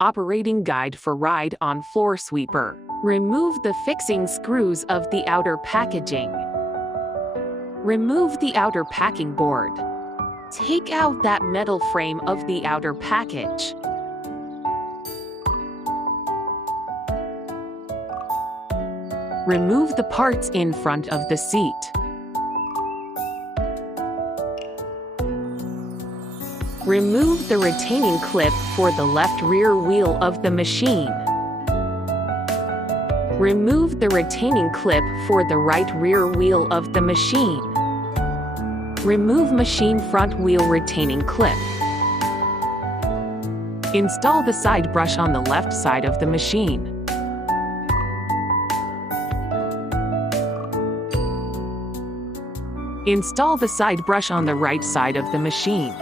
Operating guide for ride-on floor sweeper. Remove the fixing screws of the outer packaging. Remove the outer packing board. Take out that metal frame of the outer package. Remove the parts in front of the seat. Remove the retaining clip for the left rear wheel of the machine. Remove the retaining clip for the right rear wheel of the machine. Remove machine front wheel retaining clip. Install the side brush on the left side of the machine. Install the side brush on the right side of the machine.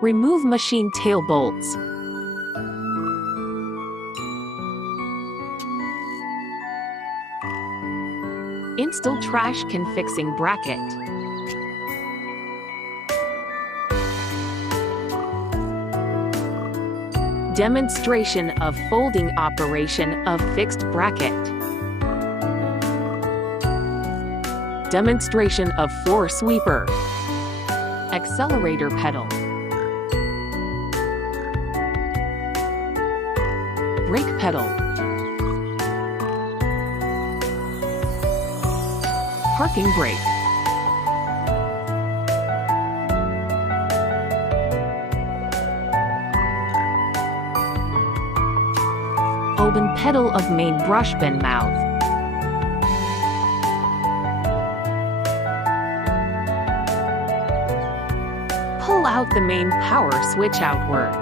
Remove machine tail bolts. Install trash can fixing bracket. Demonstration of folding operation of fixed bracket. Demonstration of floor sweeper. Accelerator pedal. Brake pedal. Parking brake. Open pedal of main brush bin mouth. Pull out the main power switch outward.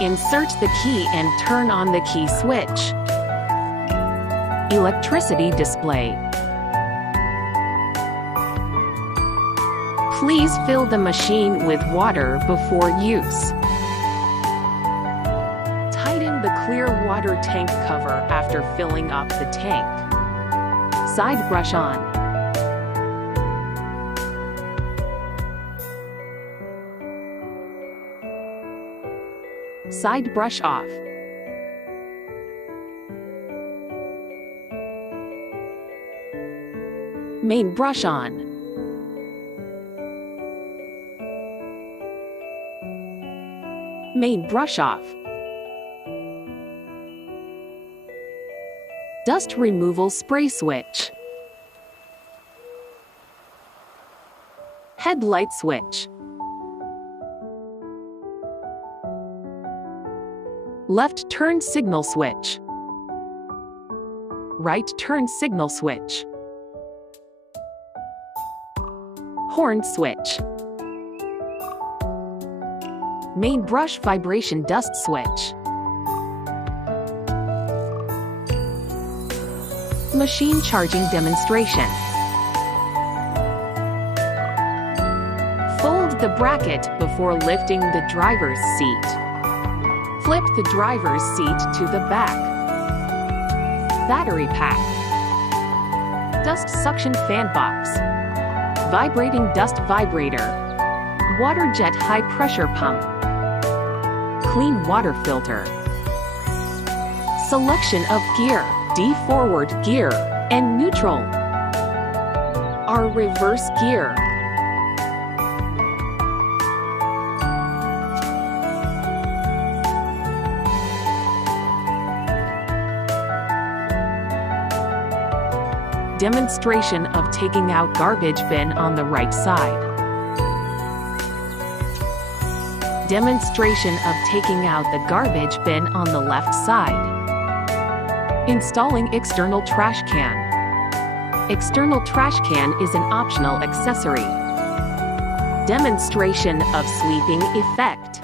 Insert the key and turn on the key switch. Electricity display. Please fill the machine with water before use. Tighten the clear water tank cover after filling up the tank. Side brush on. Side brush off. Main brush on. Main brush off. Dust removal spray switch. Headlight switch. Left turn signal switch. Right turn signal switch. Horn switch. Main brush vibration dust switch. Machine charging demonstration. Fold the bracket before lifting the driver's seat. Flip the driver's seat to the back. Battery pack. Dust suction fan box. Vibrating dust vibrator. Water jet high pressure pump. Clean water filter. Selection of gear. D forward gear and neutral. R reverse gear. Demonstration of taking out garbage bin on the right side. Demonstration of taking out the garbage bin on the left side. Installing external trash can. External trash can is an optional accessory. Demonstration of sweeping effect.